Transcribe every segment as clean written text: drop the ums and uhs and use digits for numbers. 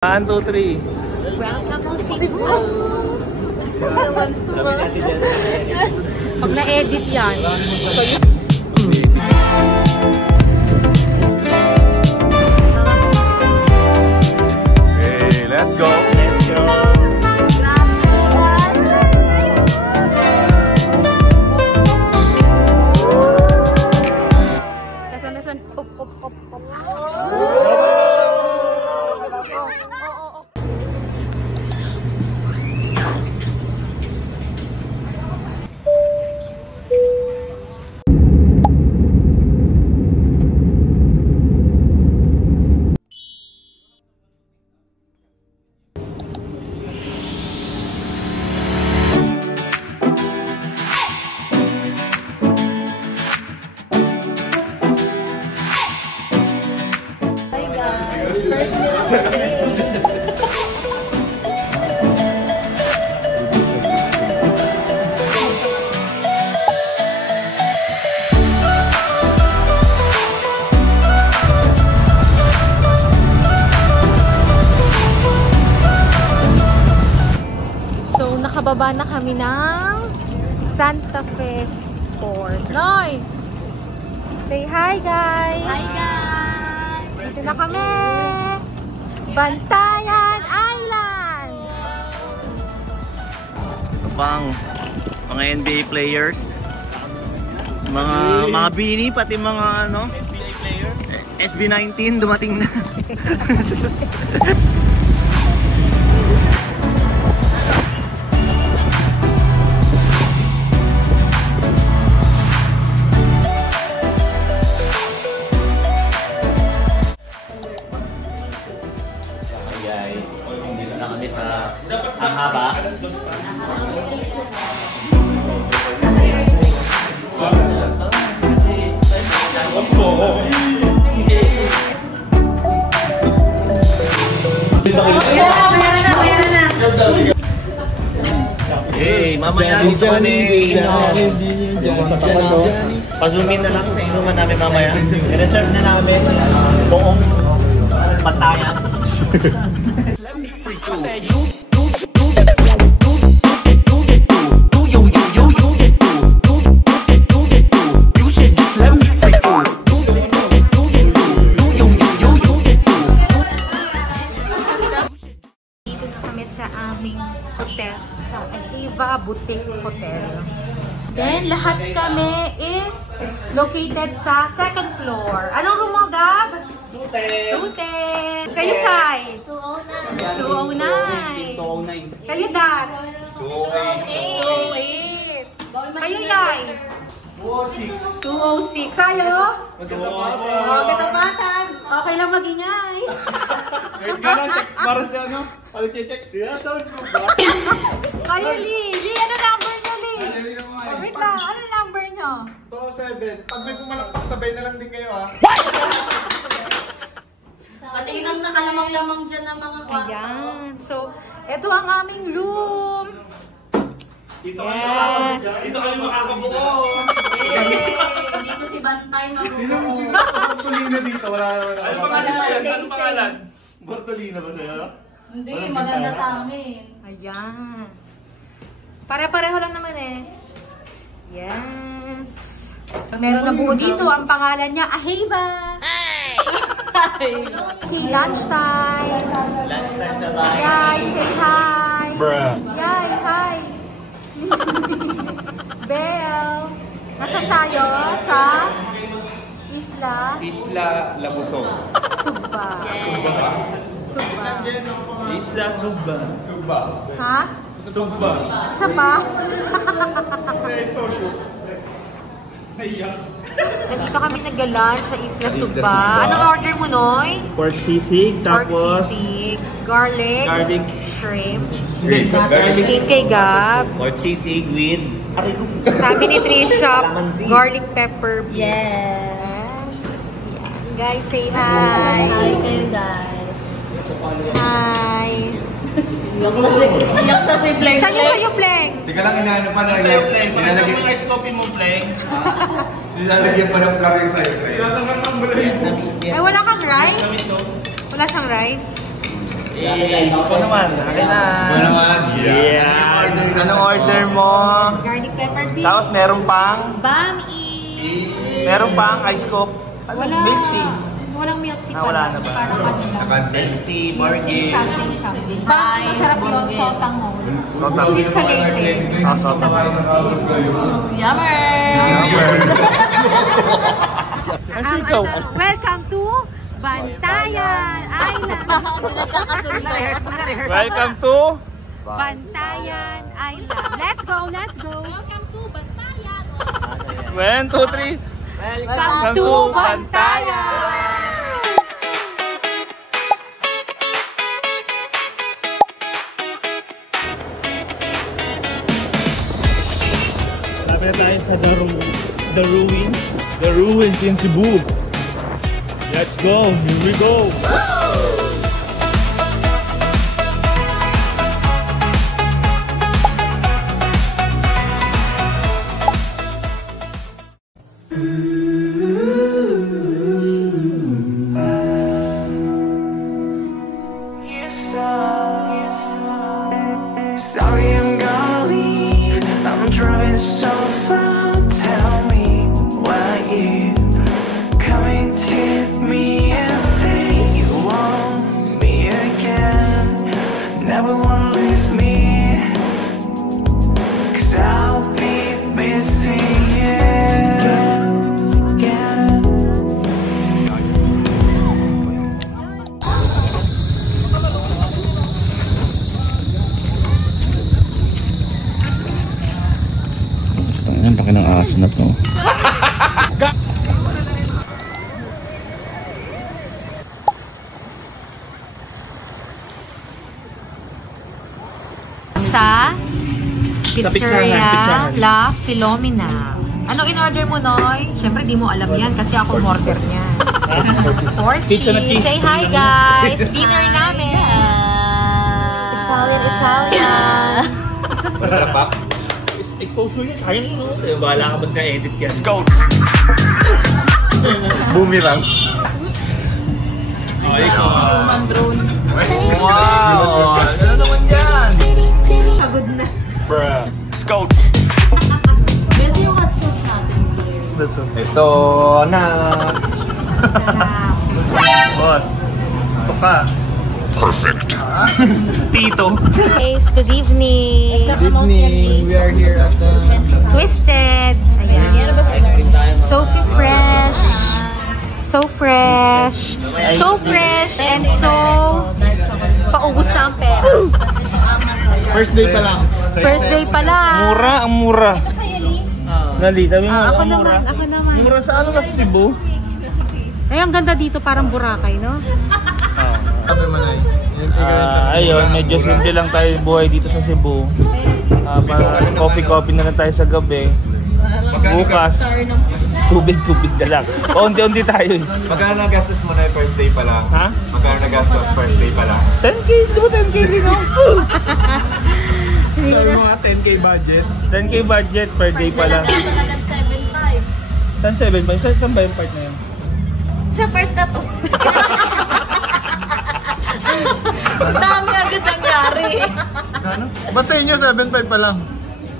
1, 2, 3. Welcome to Cebu! Pag na-edit yan. Okay, let's go. Let's go. Nasan. Up. So, nakababa na kami ng Santa Fe Fort. Noy! Say hi, guys! Hi guys! Dito na kami! Bantayan Island! Pang mga NBA players, mga bini, pati mga ano, SBI player, SB19 dumating na. Guys, dito na kami sa ang haba. Hey, mamaya dito kami pa-zoomin na lang sa inuman namin mamaya. I-reserve na namin buong Pattaya. Hotel sa Iva Boutique Hotel. Then, lahat kami is located sa second floor. Anong room mo, Gab? 210. Kayo, Sai? 209. 209. Kayo, Dax? 208. Kayo, Yay? 206. 206. Sayo? Katapatan. Okay lang magingay. Para sa ano? Pag-check. Sound ko ba? Kayo, Lee. Lee, ano number nyo, Lee? Wait lang, ano number nyo? 207. Pag may pumalakpak, sabay na lang din kayo ha. Pati nang nakalamang-lamang dyan ng mga kwarto. Ayan. So, ito ang aming room. Dito kayo makakabuo. Dito si Bantay Sino mabubuo. Bortolina dito? Wala naman. Ano pangalan? Bortolina ba sa'yo? Hindi, maganda sa amin. Ayan. Pare-pareho lang naman eh. Yes. Meron na buo dito. Ang pangalan niya, Aheva. Okay, lunchtime. Lunchtime sa bahay. Guys, say hi. Bruh. Guys, hi. Belle. Nasaan tayo? Sa Isla Labusog. Suba. Suba. Isla Suba. Ha? Suba. Isa pa? Nandito kami nag-lunch sa Isla Suba. Anong order mo, Noy? Pork sisig, Pork tapos sisig, garlic, shrimp, same kay Gab. Pork sisig with Sabi ni Trisha, garlic pepper. Yes. Yan. Guys, say hi. Hi kayo guys. Hi. Iyak na si Pleng. Saan yung sa'yo, Pleng? Teka lang, inaano pa na sa'yo, Pleng. Nilalagyan Mga ice coffee mo, Pleng. Nilalagyan pa ng flurry sa'yo, Pleng. Ay, wala kang rice? Wala siyang rice? Ikaw naman, akin na. Ikaw naman. Yeah. Anong order mo? Garlic pepper tea. Tapos meron pang? Bami. Meron pang ice coke? Wala. Milk tea. Walang milk tea. Wala na ba? Parang ano lang. Napansin. Tea, Milk tea, something. Bami, masarap yun. Sotang mo. Sotang. Sulit sa lete. Sotang. Yummer! Welcome to Bantayan Island. Welcome to Bantayan Island. Let's go, let's go. Welcome to Bantayan. 1, 2, 3. Welcome to Bantayan. Sabi na tayo sa the ruins in Cebu. Let's go, here we go. Sorry, I'm gonna leave. I'm driving so far. Tell me why you coming to me and say you want me again. Never wanna lose me, 'cause I'll be missing you. Ang laki ng aso na to. Sa Pizzeria Pizzahan. La Filomena. Anong in-order mo, Noy? Siyempre, di mo alam yan kasi ako order niyan. Pork Pizza na cheese. cheese. Say hi, guys. Dinner namin. Italian. Masarap. Exposure yun. Sayang yun, no? Bahala ka ba't ka-edit yan? Let's go! Boomerang. Okay, go. Human drone. Wow! Ano naman yan? Pagod na. Bruh. Let's go. Besi yung hot sauce natin. That's all. Ito na. Sarap. Boss, ito ka. Perfect. Tito. Guys, good evening. Good evening. We are here at the Twisted. Ayan. Sophie Fresh. So fresh. So fresh and so paubos na ang pera. First day pa lang. First day pa lang. Mura, ang mura. Ito sa'yo, Lee. Nali, sabi mo, Ako ang mura. naman, ako naman. Mura sa ano ka sa Cebu? Ay, ang ganda dito, parang Boracay, no? Kami manay. Ayun, medyo simple lang tayo buhay dito sa Cebu. Parang coffee na lang tayo sa gabi. Bukas, tubig na lang. Paunti-unti tayo. Magkano nagastos mo na yung first day pa lang? Ha? Magkano nagastos first day pa lang? 10K, di ba 10K din ako? Sabi mo nga 10K budget. 10K budget per day pa lang. Talagang 7.5. Saan 7 ba? Saan ba yung part na yun? Sa part na to. Ang dami agad nangyari. Ano? Ba't sa inyo 7.5 pa lang?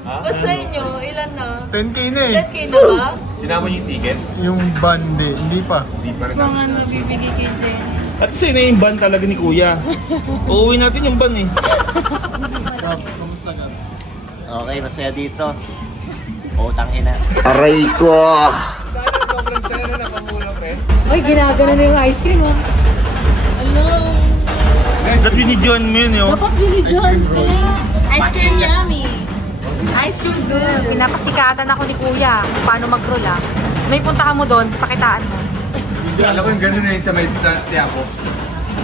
Ba't sa inyo? Ilan na? 10K na eh. 10K na ba? Sinama niyo yung ticket? Yung bande, hindi pa. Hindi pa rin. Mga nabibili kay Jen. At sino yung van talaga ni Kuya? Uuwi natin yung van eh. Okay, masaya dito. Utang ina. Aray ko. Sobrang saya na nakamura, pre. Ay, ginagano na yung ice cream, oh. Ano? Dapat binidyoan mo yun yun. Dapat yun ni John. Ice cream yummy. Ice cream good. Pinapasikatan ako ni Kuya kung paano mag-roll, ah. May puntahan mo doon, pakitaan mo. Alam ko yung gano'n na yung sa may tiyapo.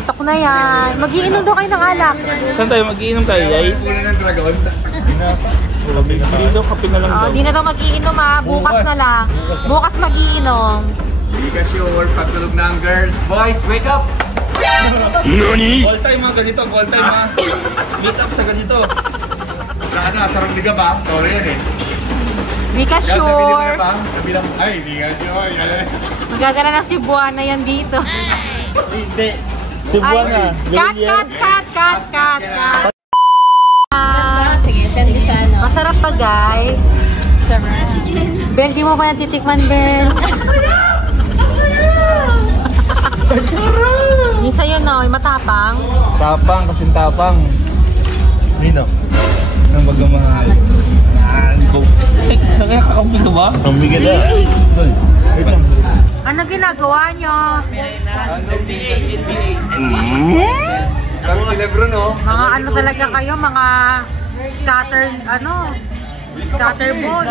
Tok na yan. Mag-iinom daw kayo ng alak. Saan tayo? Mag-iinom tayo, Yay? Una ng dragon. Hindi daw, kape na lang Oh, daw. di na daw mag-iinom, ah. Bukas na lang. Bukas mag-iinom. Hindi ka sure pagtulog ng girls. Boys, wake up! All time mga ganito, all time mga meet up sa ganito. Sa ano, sarang liga ba? Sorry yan eh. Di ka Sabi sure. na ba? Sabi lang, ay, hindi ka sure. Magdadala na si Buwana yan dito. Hindi. Si Cebuana. Cut. Sige, send ko sa ano. Masarap pa, guys. Sarap. Bel, di mo pa natitikman, Bel. Yung sa'yo, no? Yung matapang. Tapang, kasing tapang. Nino. Ang bagamahal. Go. Kaya kakampito ba? Ang bigat na. Ano ginagawa nyo? Kami si Lebron, no? Mga ano talaga kayo? Mga scatter ball.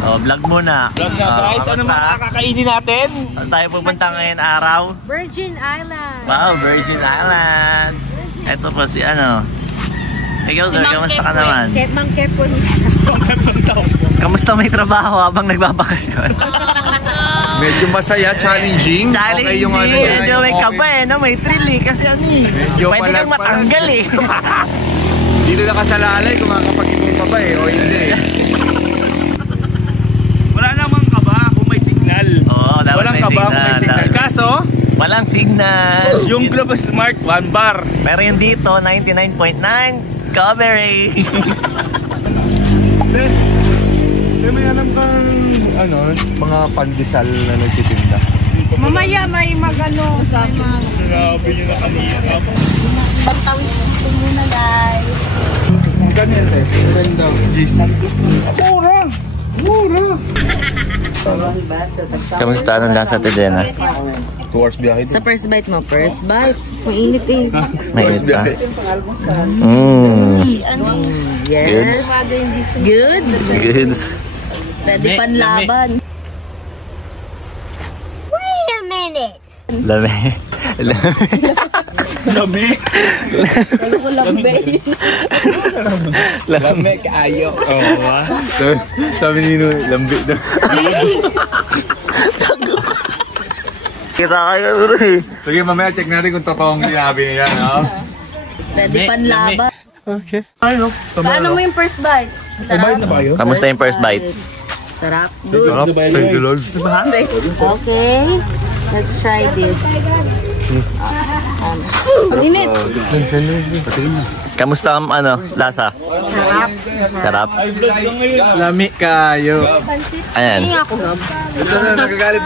Oh, vlog muna. Vlog na guys, ano mga kakainin natin? Saan tayo pupunta ngayon araw? Virgin Island. Wow, Virgin Island. Ito po si ano. Ikaw, sir, kamusta ka naman? Mang Kepon siya. Kamusta may trabaho habang nagbabakasyon? Medyo masaya, challenging. Challenging, Okay yung ano yan, medyo may yung kaba eh, no? May thrill eh. Kasi ano eh, Medyo pwede kang palag-palag. matanggal eh. Dito nakasalalay kung makakapag-ibig pa ba eh, o hindi. Wala namang kaba kung may signal. Oo, dapat Walang may kaba kung may signal. signal. Kaso, Walang signal. yung Globe Smart 1 bar. Pero yung dito, 99.9 coverage. May alam kang ano, mga pandesal na nagtitinda. Mamaya may magano sa akin. Grabe nyo na kanina. Pagtawid ko muna, guys. Ganyan eh. Ganda. Jeez. Mura. Kamusta nung lasa Tidena? 2 hours biyahe Sa first bite mo, first bite. Mainit eh. Mainit pa. Yes. Good. Goods. Pwede panlaban. Lame. Lami. Lame kaayo. Oo ba? Sabi ni Nino, lambi daw. Kita kayo bro eh. Sige, mamaya check natin kung totoong sinabi niya, no? Pwede panlaban. Okay. Paano mo yung first bite? Sabay na ba yun? Kamusta yung first bite? Sarap. Good. Thank you, Lord. Okay. Let's try this. Init. Kamusta ang ano, lasa? Sarap. Sarap? Lami kayo. Ayan. Hindi ako, Gab. Ito na, nagagalit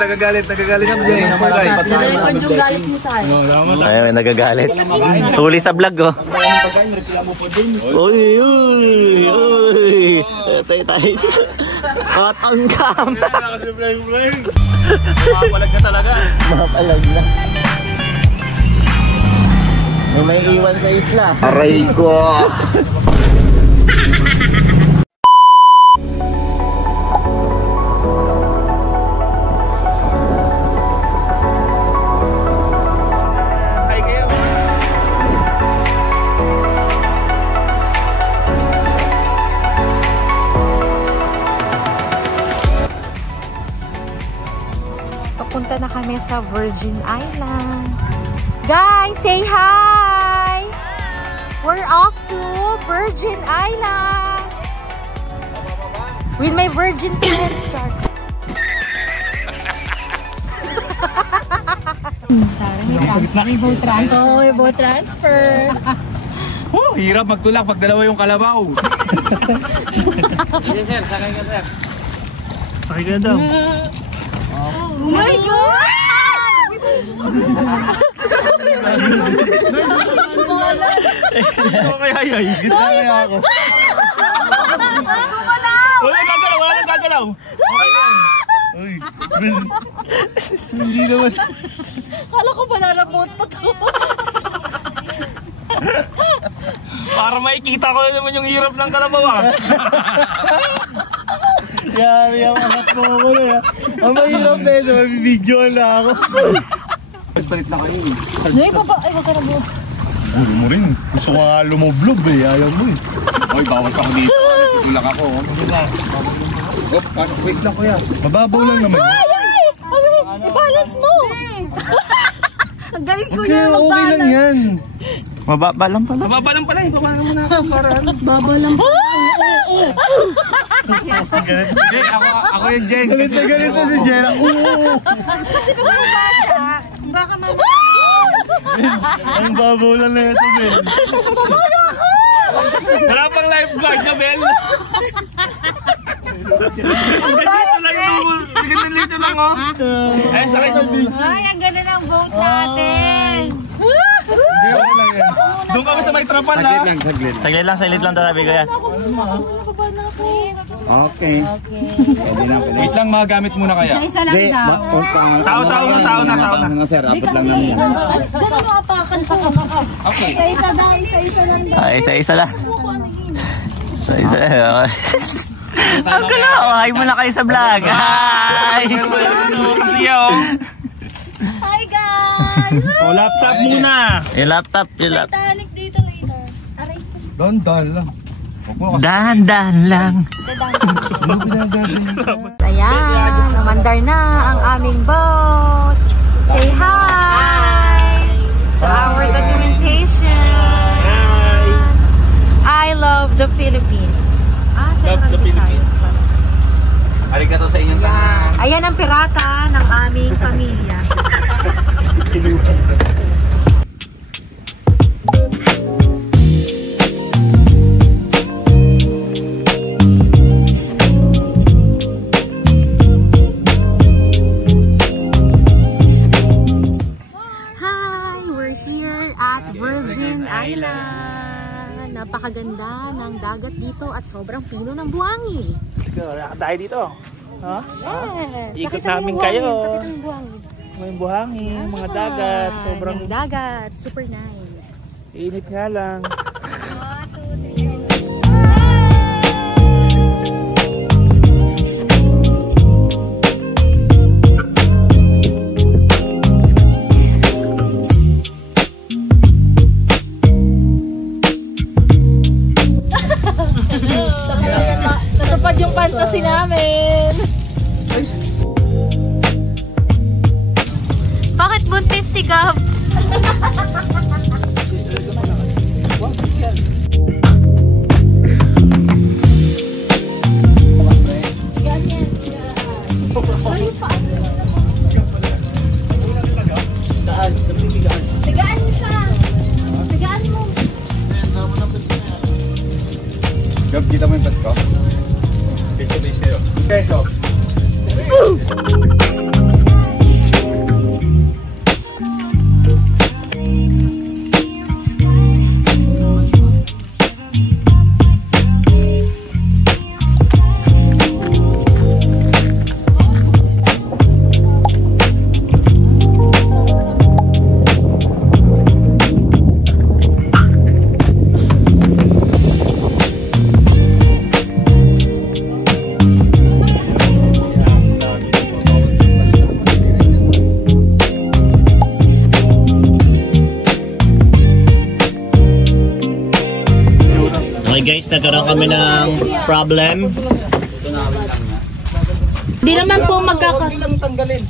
na dyan. Nalipad yung galit mo sa akin. Ay, nagagalit. Huli sa vlog oh. Uy, uy, uy. Tayo siya. Otong cam. Makapalag na talaga. Mapalag na. May iwan sa isla. Aray ko. Hi kayo. Papunta na kami sa Virgin Island. Guys, say hi! We're off to Virgin Island! With my virgin friends, Char. May boat transfer. Hirap magtulak pag dalawa yung kalabaw. Sakay ka daw. Oh my God! Okay, ay. Kaya ako. Wala nang gagalaw. Okay yan. Hindi naman. Kala ko pala na boat pa to. Para makikita ko na naman yung hirap ng kalabaw ah. Yari ang anak mo ko na. Ang mahirap na ito, may-video na ako. Palit na kayo eh. Ay, baba. Ay, wag ka na mo. Ano mo rin. Gusto ko nga lumoblob eh. Ayaw mo eh. Oy, bawas ako dito. Tulak ako. Wait lang kuya. Mababaw lang naman. Ay! Ay! Balance mo! Ang galing ko Okay, yan. okay lang yan. Mababa lang pala. Mababa lang pala. Baba lang muna ako para ano. Baba lang. Ako yung Jen. Galit na si Jen. Kasi bumaba siya. Baka Ang babaw lang na ito, Ben. Wala pang lifeguard na, Bel. Ang ganito lang yung dito lang, oh. Ay, sakit. Ay, ang ganda ng boat natin. Hindi ako lang yan. Doon kami sa may trapal, ha? Saglit lang talabi ko yan. Okay. Wait lang, magamit muna kaya. Isa lang daw. Tao na. Sir, apat lang namin yan. Diyan ang apakan ko. Okay. Isa-isa lang. Isa-isa lang. Isa-isa lang. Ang gulo. Hi muna kayo sa vlog. Hi! Kasi yun. Hi guys! O, laptop muna. Yung laptop. Titanic dito later. Aray ko. Dahan-dahan lang. Dahan-dahan lang. Ayan, umandar na ang aming boat. Say hi to our documentation. I love the Philippines. Love the Philippines. Arigato sa inyong Ayan. Ayan ang pirata ng aming pamilya. Hi! We're here at Virgin Island. Napakaganda ng dagat dito at sobrang pino ng buwangi. Wala tayo dito. Ha? Yes! Ikot Pakita namin yung kayo. buhangin, pakita yung buhangin. May buhangin, mga dagat. Sobrang Yung dagat, super nice. init nga lang. Natupad yung fantasy namin. Bakit buntis si Gab? Tigaan mo siya. Tigaan mo. Gab, kita mo yung bat ko? Face-to-face kayo. Okay, so. Okay guys, nagkaroon kami ng problem. Hindi naman po magkakatang tanggalin.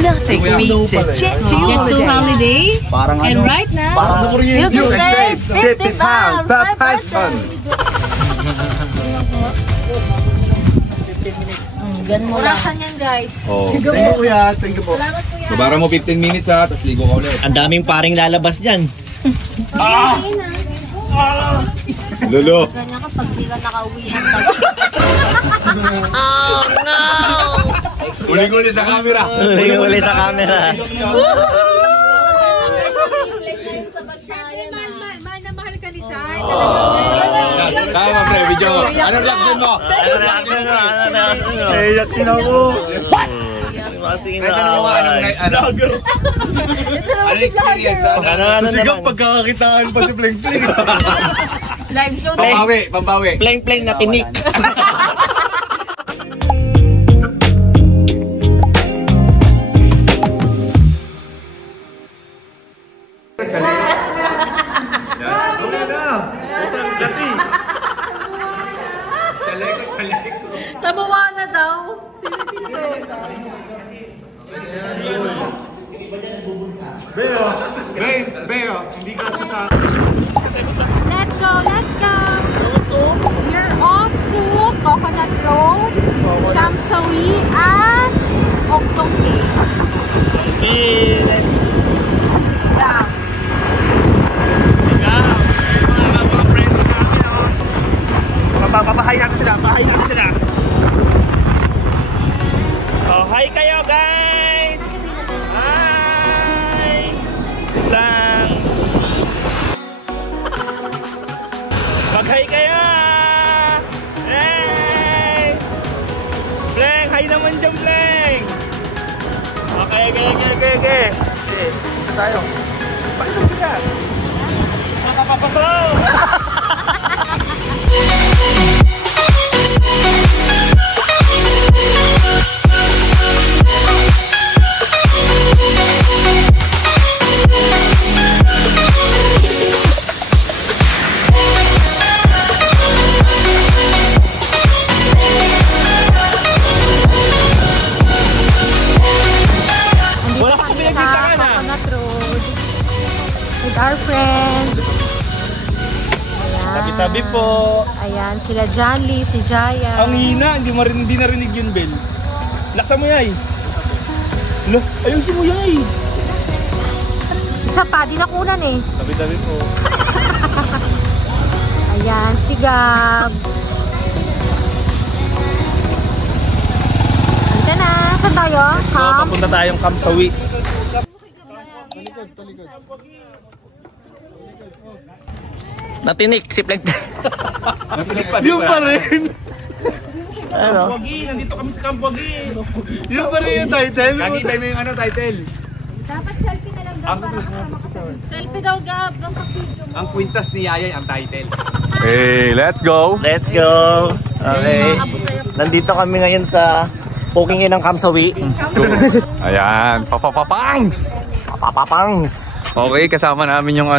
Nothing beats a jet to holiday. And right now, you can save 50 pounds. 5 pounds. Ganun mo lang. Yan guys. Oh. Thank you kuya. Thank you po. Babara mo 15 minutes ha, tapos ligo ka ulit. Ang daming paring lalabas dyan. Lolo. Ganyan kapag di ka nakauwi ng Uli-uli sa camera. Uli sa camera. Mahal ka ni Sai. Tama pre, video. Anong reaction mo? Iyak din ako. Ano experience? Ano Sigaw naman? pagkakakitaan pa si Pling Pling. Live show. Pambawi. Pleng-pleng na tinik. Sa Buwana daw. Sino? Beo, hindi ka sa... Let's go, let's go! We're off to Coconut Road, Kamsawi, and Okdong Cave. Sigaw! Mga friends namin, oh. Papahay natin sila, Oh, hi kayo guys! Hi! Lang! Mag-hi kayo! Hey! Bleng! Hi naman dyan, Bleng! Okay. Tayo. Bakit mo sila? Makapapasok! With our friends. Tabi-tabi po. Ayan, sila John Lee, si Jaya. Ang hina, hindi narinig yun, Bel. Laksa mo yay. Ayusin mo yay. Isa pa, di nakunan eh. Tabi-tabi po. Ayan, si Gab. Dito na, saan tayo? So, papunta tayong Kamsawi. Natinik, si Flag. Yung pa rin! Kampuagi, nandito kami sa Kampuagi. Yung pa rin yung title. Nakita mo yung title. Dapat selfie na lang daw. Selfie daw, Gab. Ang kwintas ni Yayay ang title. Hey, let's go! Let's go. Okay. Nandito kami ngayon sa Pokingin ng Kamsawi. Ayan, papapangs! Papapangs. Okay, kasama namin yung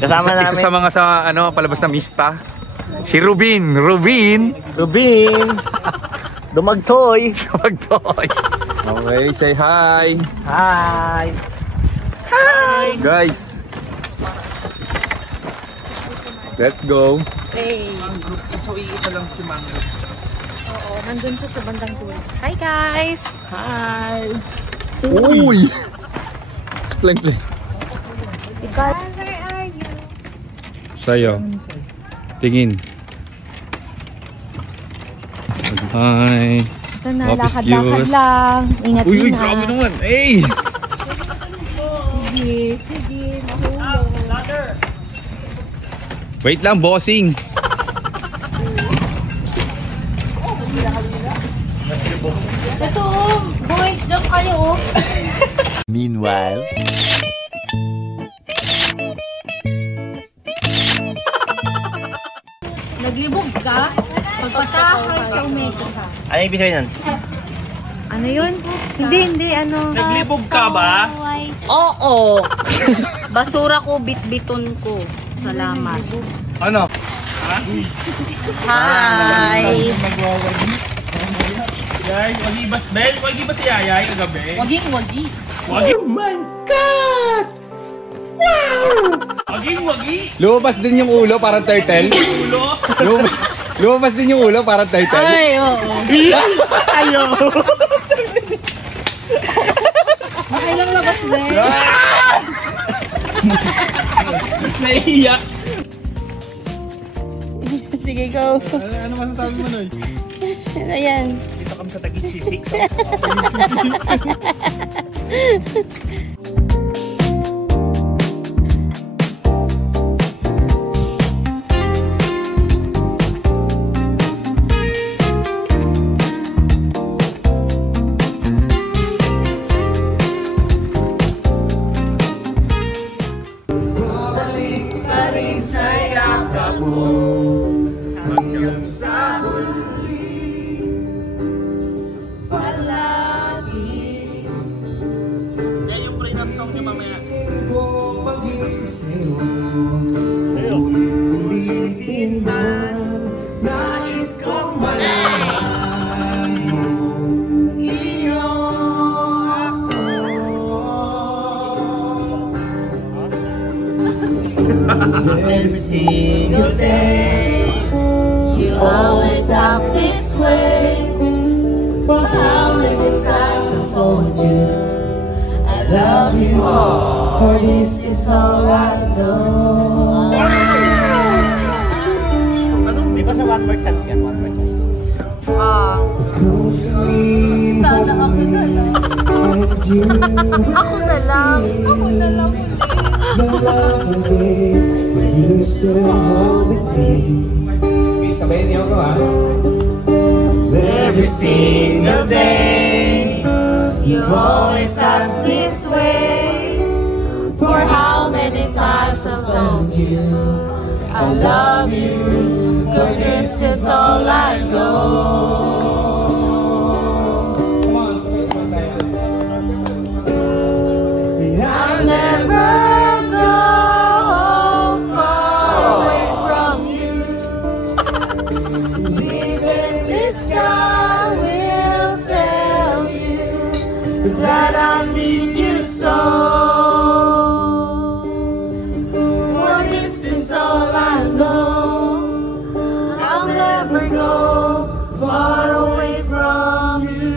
Kasama namin. isa sa mga palabas na mista. Si Rubin. Rubin. Dumagtoy. Okay, say hi. Hi. Guys. Let's go. Hey. So, iisa lang si Mami. Oo, nandun siya sa bandang dulo. Hi, guys! Hi. Uy! Pleng. Ikaw. Sa'yo. Tingin. Hi. Ito na, Office lakad-lakad views. lang. Ingat Uy, na. grabe naman. Hey! Sige, mahulog. Wait lang, bossing. Ito, boys, dyan kayo. Meanwhile. Naglibog ka, pagpatahol sa umeko ka. Ano yung ibig sabihin nun? Ano yun? Hindi, ano. Naglibog ka ba? Oo. Basura ko, bitbiton ko. Salamat. Ano? Hi. Guys, wagibas Bel, wagibas si Yayay kagabi. Waging-wagi. Oh my God! Wow! Waging-wagi. Lumabas din yung ulo parang turtle. Ulo. Lumabas din yung ulo parang turtle. Ay, oo. Ayo. Nakailang labas na Naiiyak. Sige, go. Ano masasabi mo nun? Ayan. Dito kami sa Taguig C6. Yan yung prenup song niyo mamaya. Every single day, you always act this way. For how many times I told you I love you, for this is all I know. Di ba sa one more chance yan? One more chance. Sana ako na lang. Ako na lang. Ako na lang. Sabayin niyo ako ha. Every single day, you always act this way. For how many times I've told you I love you, 'cause this is all I know. I'll never go far away from you. Even the sky will tell you that I need you so. For this is all I know. I'll never go far away from you.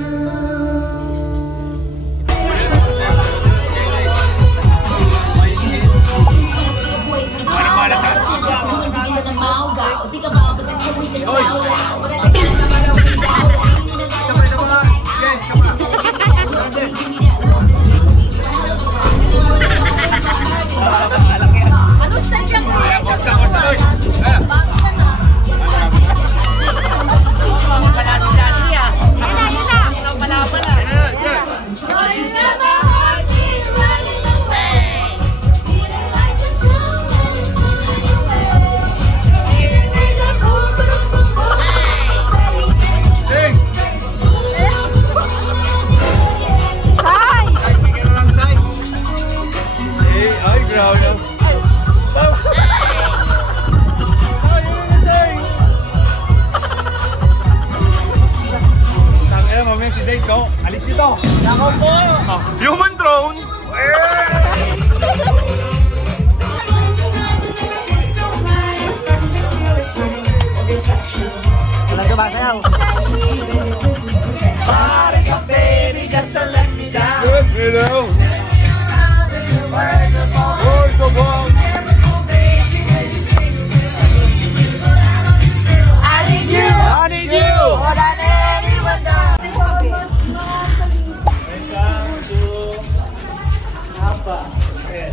Alis dito! Nakaw po! Human drone! Wala ka ba sayaw? Party ka baby, just to let me down. Good, you know. Where's the ball? I need you! I need you! More than anyone does. Welcome to Napa. Okay.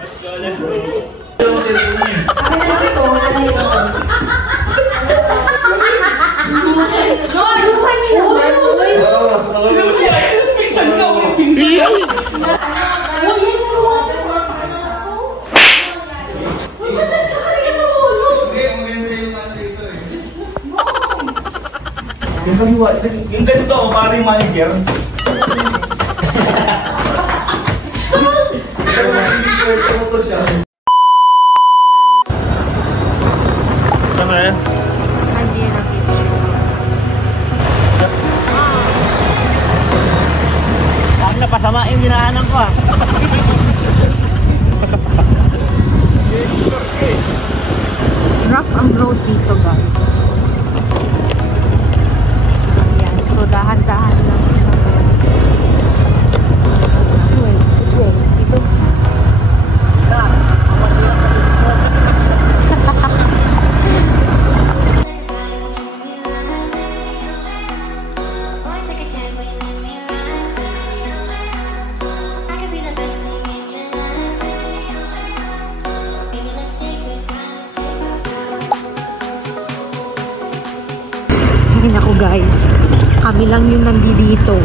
Let's go, let's go. Yung ganito, parang manager. Tama eh? Sandira Beach. Dahil napasama yung dinaanan ko ah. Rough ang road dito, guys. Ayan. So, dahan-dahan lang. Dito. Ay, naku guys. Kami lang yung nandito.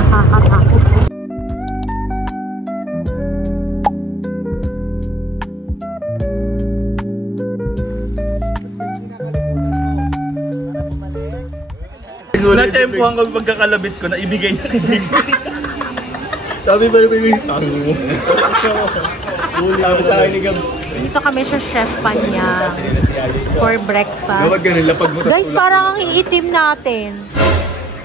Nakakatakot. Natempuhan kami pagkakalabit ko na ibigay na kibigay. Sabi ba yung tango mo? Sabi sa akin ni Gab. Dito kami sa Chef Panya for breakfast. Gawag ganun, lapag mo. Guys, parang ang iitim natin.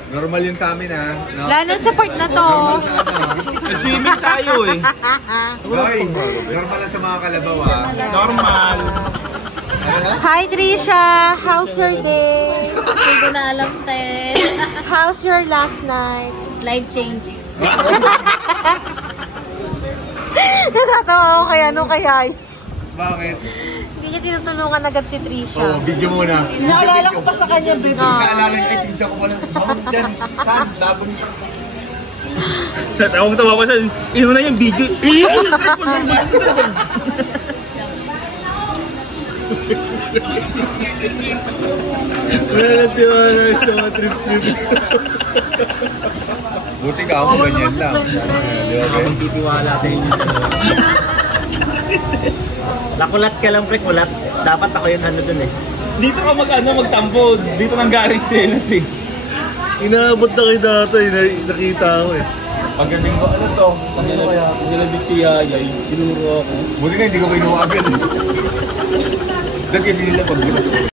Normal yun sa amin ha. No? Lalo sa part na to. Normal sa ano. Nag-swimming tayo eh. Hoy, normal lang sa mga kalabaw ha. Normal. Hi Trisha! How's your day? Hindi ko na alam, te. How's your last night? Life-changing. Natatawa ako kaya ano kaya. Bakit? Hindi niya tinutulungan agad si Trisha. Oo, video muna. Naalala ko pa sa kanya, baby. Naalala niya, ay, Trisha ko pala. Bawang dyan. Saan? Laban sa... Natawang-tawa ko siya. Inuna yung video. Wala na tiwala sa mga trip-trip. Buti ka ako ganyan lang. Ako magtitiwala sa inyo. Nakulat ka lang, pre, kulat. Dapat ako yung ano dun eh. Dito ka magtampo. Dito nang galing Selas eh. Inaabot na kayo dati, nakita ako eh. Pagdating ko, ano to? Nilabit si Yayay. Tinuro ako. Buti nga hindi ko kinuha agad eh. Dahil kasi nila pagbukas ko.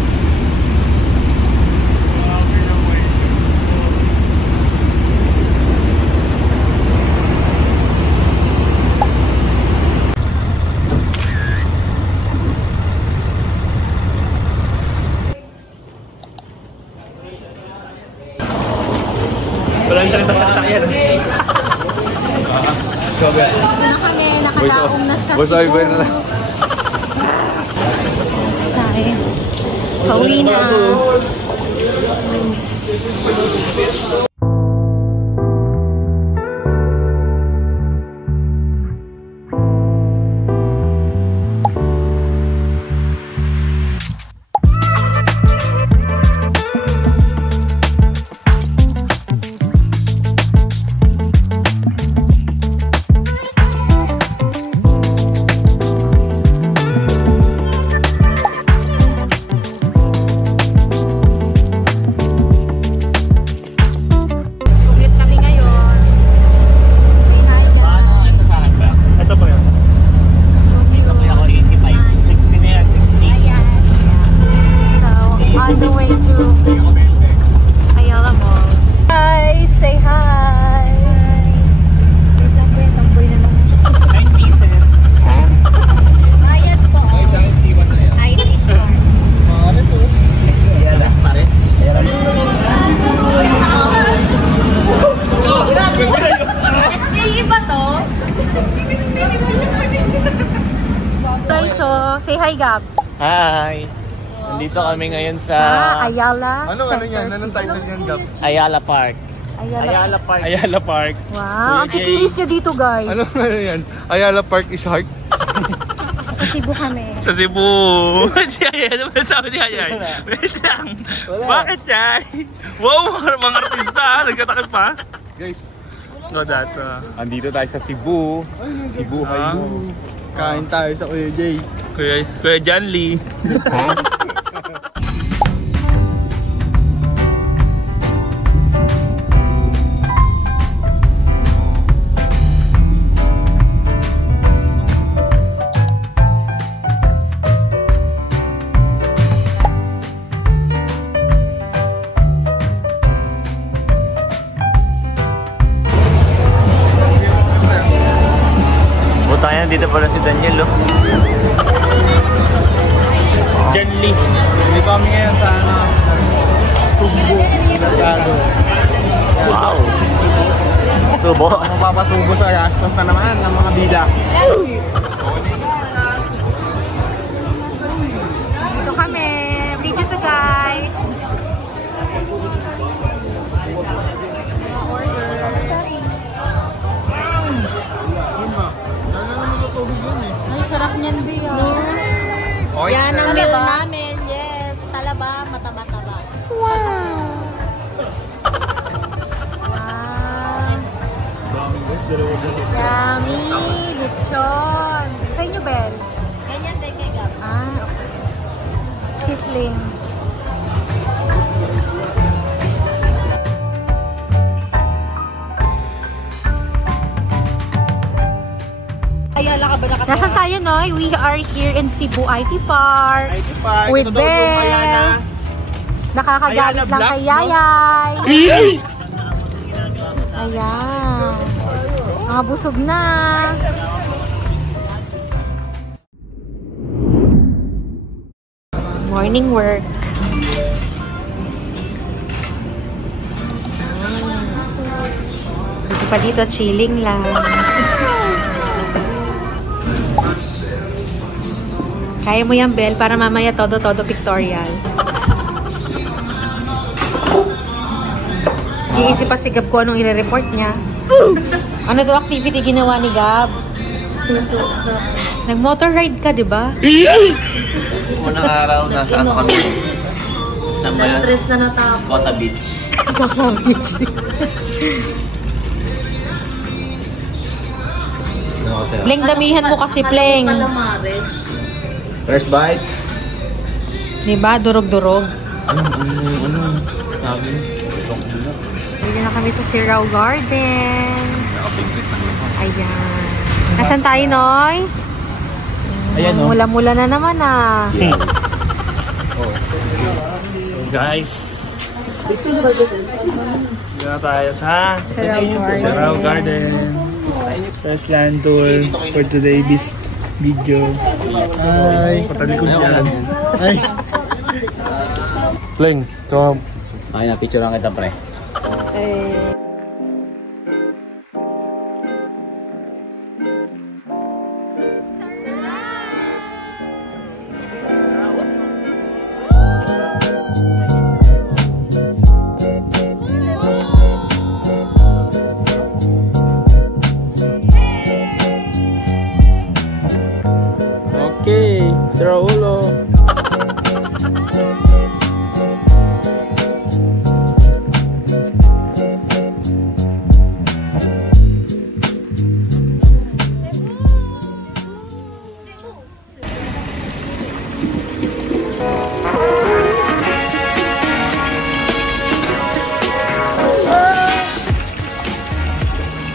Wala yung salita sa sakyan. Ito na kami, nakadaong na sa Boss Ivan na lang. Say. Pauwi na. On the way to Ayala Mall. Hi! Say hi! Tamboy na lang. 9 pieces. Bayad po. Ay, sa akin siwan na yan. I need more. SPE ba to? Okay, so say hi Gab. Hi! Nandito kami ngayon sa Ayala. Ano yan? Anong title yan, Gab? Ayala Park. Ayala. Park. Ayala Park. Wow, ang kikinis nyo dito guys. Ano yan? Ayala Park is heart? Sa Cebu kami. Sa Cebu. Si Yayay, ano ba sabi ni Yayay? Wait lang. Bakit Yay? Wow, mga artista. Nagkatakip pa. Guys, No, that's andito tayo sa Cebu. Cebu, Cebu. Kain tayo sa Kuya Jay. Kuya John Lee. Butaya, dito pala si Daniel, oh. John Lee. Dito kami ngayon sa Subo, Salgado. Wow! Subo. Mapapasubo sa gastos na naman ng mga bida. Dito kami. Video to guys. Ay, sarap niyan, Bia. Yan ang meal namin. Yes. Talaba, mataba-taba. Wow! Yummy! Lechon! Sa inyo, Bel? Ganyan din kay Gab. Okay. Sisling. Ayala ka ba nakatira? Nasaan tayo, Noy? We are here in Cebu IT Park. IT Park. With Ito daw yung Bel. Ayala. Nakakagalit Ayala lang Black, kay no? Yayay. Ayan. Mga busog na. Morning work. Dito pa dito, chilling lang. Kaya mo yan, Bel, para mamaya todo-todo pictorial. Iisip pa si Gab ko anong i-report niya. Ano to activity ginawa ni Gab? Nag-motor ride ka, di ba? Unang araw, nasa ano kami? Na-stress na natapos. Kota Beach. Kota Beach. Pleng, damihan mo kasi, Pleng. First bite. Diba? Durog-durog. Ano? Sabi. Dito na kami sa Sirao Garden. Ayan. Nasaan tayo, Noy? Ayan, no? Mula-mula na naman, ah. Guys. Dito na tayo sa Sirao Garden. First land tour for today's video. Hi. Patalikod dyan. Hi. Pleng, come. Ay, na-picture lang kita, pre. Okay, Sirao Ulo.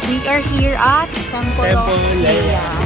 We are here at Temple of Leia.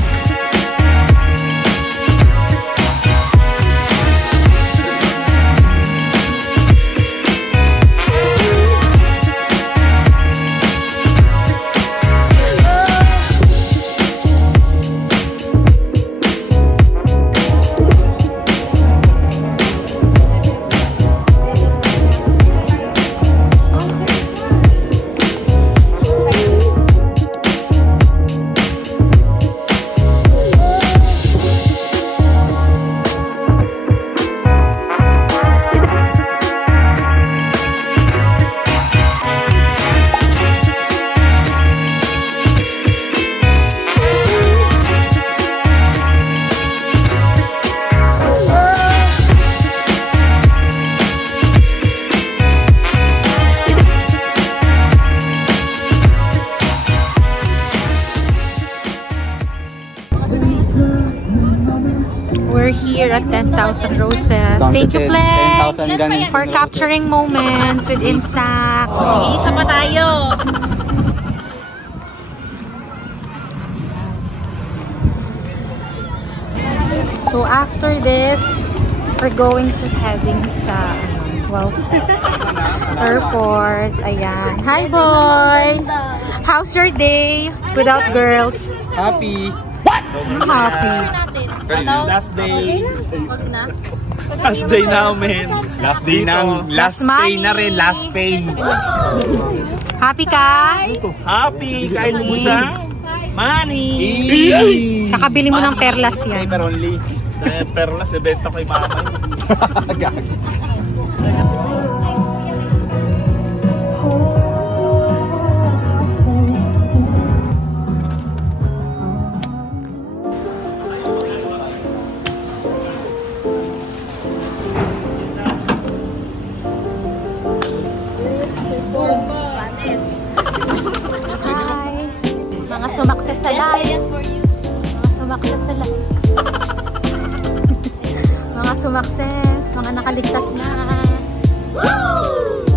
We're here at 10,000 Roses. Thank you, Pleng, 10,000 ganin. for capturing moments with Instax. Isa pa tayo. So after this, we're going to heading sa airport. Ayan. Hi, boys. How's your day without girls? Happy. I'm happy. Last day. Wag na. Last day namin. Last day na. Last pay na rin. Last pay. Happy ka? Happy! Kain mo sa money! Kakabili mo ng perlas yan. Paper only. Perlas, ibenta kay mama. Hi! Mga sumakses sa live. Mga sumakses sa live. Mga sumakses. Mga nakaligtas na. Woo!